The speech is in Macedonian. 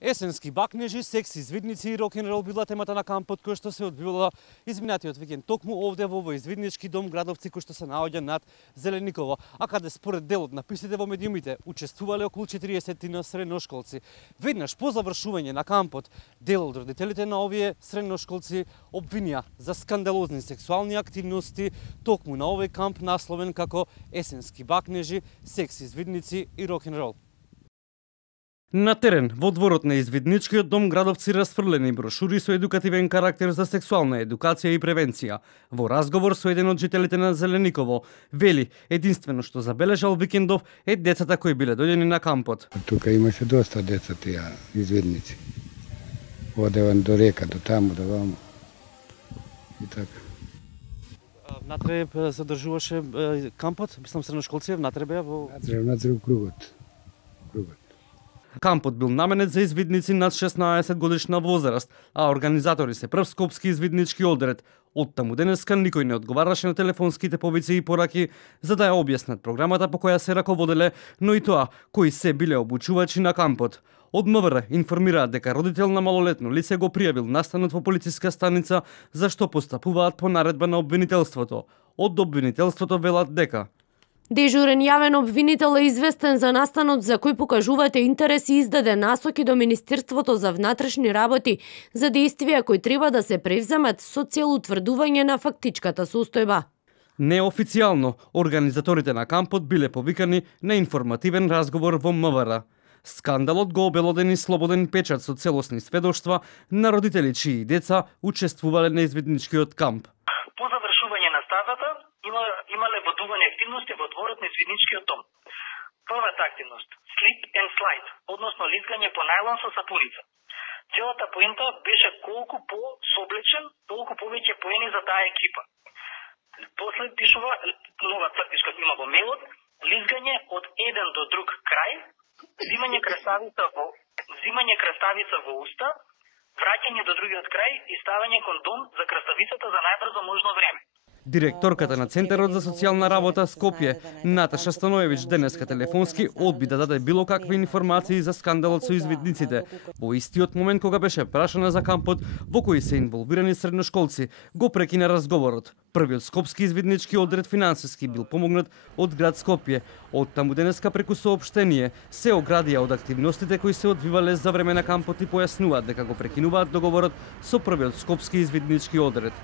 Есенски бакнежи, секси извидници и рок-н-рол била темата на кампот кој што се одвивала изминатиот викенд токму овде во извиднички дом Градовци кој што се наоѓа над Зелениково, а каде според делот написите во медиумите учествувале околу 40 средношколци. Веднаш по завршување на кампот, дел од родителите на овие средношколци обвинија за скандалозни сексуални активности токму на овој камп насловен како Есенски бакнежи, секси извидници и рок-н-рол. На терен, во дворот на извидничкиот дом Градовци расфрлени брошури со едукативен карактер за сексуална едукација и превенција. Во разговор со еден од жителите на Зелениково, вели, единствено што забележал викендов е децата кои биле дојдени на кампот. Тука имаше доста деца тие извидници. Одеван до река, до таму, до ваму. И така. Внатре се одржуваше кампот, мислам средношколци, внатре беа во... Внатре кругот. Кампот бил наменет за извидници над 16 годишна возраст, а организатори се прв скопски извиднички одред. Од таму денеска никој не одговараше на телефонските повици и пораки за да ја објаснат програмата по која се раководеле, но и тоа кои се биле обучувачи на кампот. Од МВР информираат дека родител на малолетно лице го пријавил настанот во полициска станица за што постапуваат по наредба на обвинителството. Од обвинителството велат дека дежурен јавен обвинител е известен за настанот за кој покажувате интерес и издаде насоки до Министерството за внатрешни работи за действија кои треба да се превземат со цел утврдување на фактичката состојба. Неофицијално, организаторите на кампот биле повикани на информативен разговор во МВР. Скандалот го обелодени слободен печат со целосни сведоштва на родители чии деца учествувале на извидничкиот камп. По завршување на стазата имале водување активности во дворот на извидничкиот дом. Првата активност – slip and slide, односно лизгање по најлон со сапуница. Целата поента беше колку по-соблечен, толку повеќе поени за таа екипа. После пишува нова цртишка има во мејлот, лизгање од еден до друг крај, взимање краставица во уста, враќање до другиот крај и ставање кондом за краставицата за најбрзо можно време. Директорката на Центарот за социјална работа Скопје, Наташа Станоевич, денеска телефонски одби да даде било какви информации за скандалот со извидниците. Во истиот момент кога беше прашана за кампот во кој се инволвирани средношколци, го прекина разговорот. Првиот скопски извиднички одред финансиски бил помогнат од град Скопје. Од таму денеска преку соопштение се оградија од активностите кои се одвивале за време на кампот и појаснуваат дека го прекинуваат договорот со првиот скопски извиднички одред.